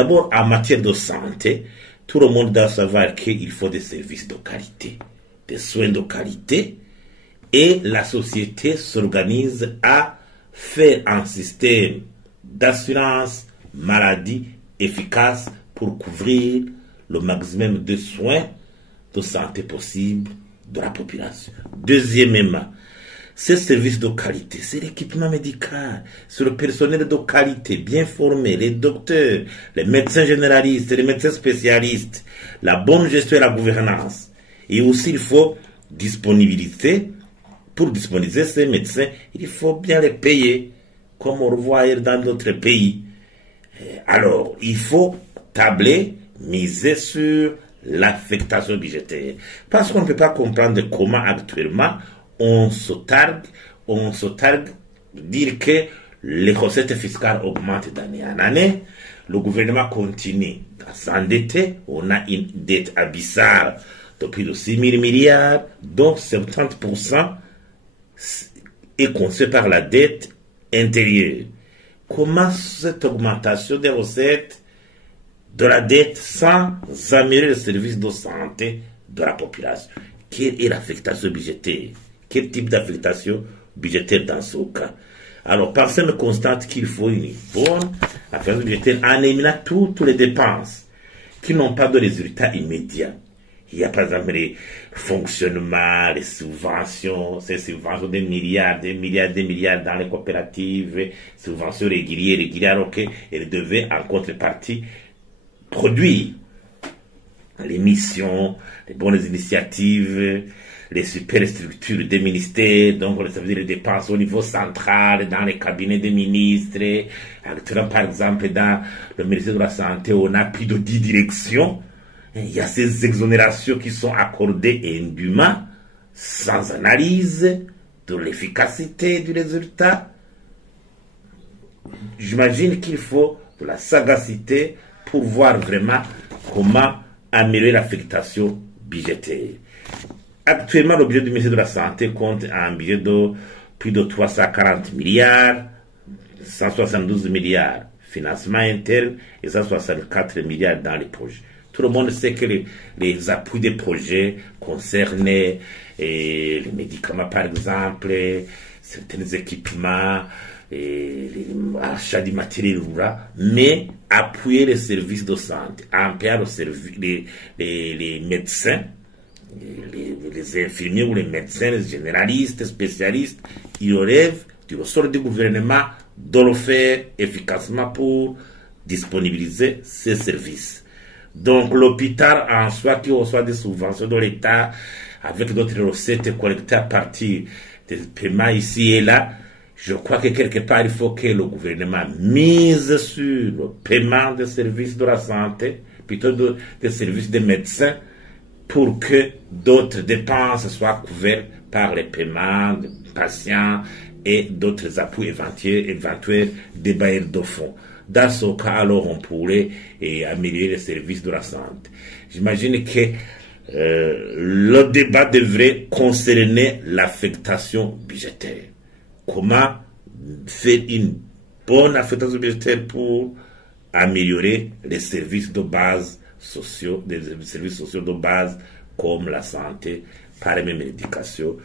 D'abord, en matière de santé, tout le monde doit savoir qu'il faut des services de qualité, des soins de qualité, et la société s'organise à faire un système d'assurance maladie efficace pour couvrir le maximum de soins de santé possible de la population. Deuxièmement, ces services de qualité, c'est l'équipement médical, c'est le personnel de qualité, bien formé, les docteurs, les médecins généralistes, les médecins spécialistes, la bonne gestion et la gouvernance. Et aussi, il faut disponibilité. Pour disponibiliser ces médecins, il faut bien les payer, comme on le voit dans d'autres pays. Alors, il faut tabler, miser sur l'affectation budgétaire. Parce qu'on ne peut pas comprendre comment actuellement on se targue de dire que les recettes fiscales augmentent d'année en année. Le gouvernement continue à s'endetter. On a une dette abyssale de plus de 6 000 milliards, dont 70% est conçue par la dette intérieure. Comment cette augmentation des recettes de la dette sans améliorer le service de santé de la population? Quelle est l'affectation budgétaire? Quel type d'affectation budgétaire dans ce cas? Alors, personne ne constate qu'il faut une bonne affectation budgétaire en éliminant toutes les dépenses qui n'ont pas de résultats immédiats. Il y a par exemple les fonctionnements, les subventions, ces subventions des milliards dans les coopératives, subventions régulières, alors qu'elles devaient en contrepartie produire les missions, les bonnes initiatives, les superstructures des ministères, donc ça veut dire les dépenses au niveau central, dans les cabinets des ministres. Actuellement, par exemple, dans le ministère de la Santé, on a plus de 10 directions. Il y a ces exonérations qui sont accordées indûment, sans analyse de l'efficacité du résultat. J'imagine qu'il faut de la sagacité pour voir vraiment comment améliorer l'affectation budgétaire. Actuellement, le budget du ministère de la Santé compte un budget de plus de 340 milliards, 172 milliards financement interne et 164 milliards dans les projets. Tout le monde sait que les appuis des projets concernent les médicaments, par exemple, certains équipements, l'achat du matériel rural, mais appuyer les services de santé, amplier les médecins, les infirmiers ou les médecins, les généralistes, spécialistes, ils relèvent du ressort du gouvernement de le faire efficacement pour disponibiliser ces services. Donc l'hôpital en soi qui reçoit des subventions de l'État avec d'autres recettes collectées à partir des paiements ici et là, je crois que quelque part il faut que le gouvernement mise sur le paiement des services de la santé, plutôt des services des médecins, pour que d'autres dépenses soient couvertes par les paiements des patients et d'autres appuis éventuels des bailleurs de fonds. Dans ce cas, alors, on pourrait améliorer les services de la santé. J'imagine que le débat devrait concerner l'affectation budgétaire. Comment faire une bonne affectation budgétaire pour améliorer les services de base sociaux, des services sociaux de base comme la santé, par les mêmes médications.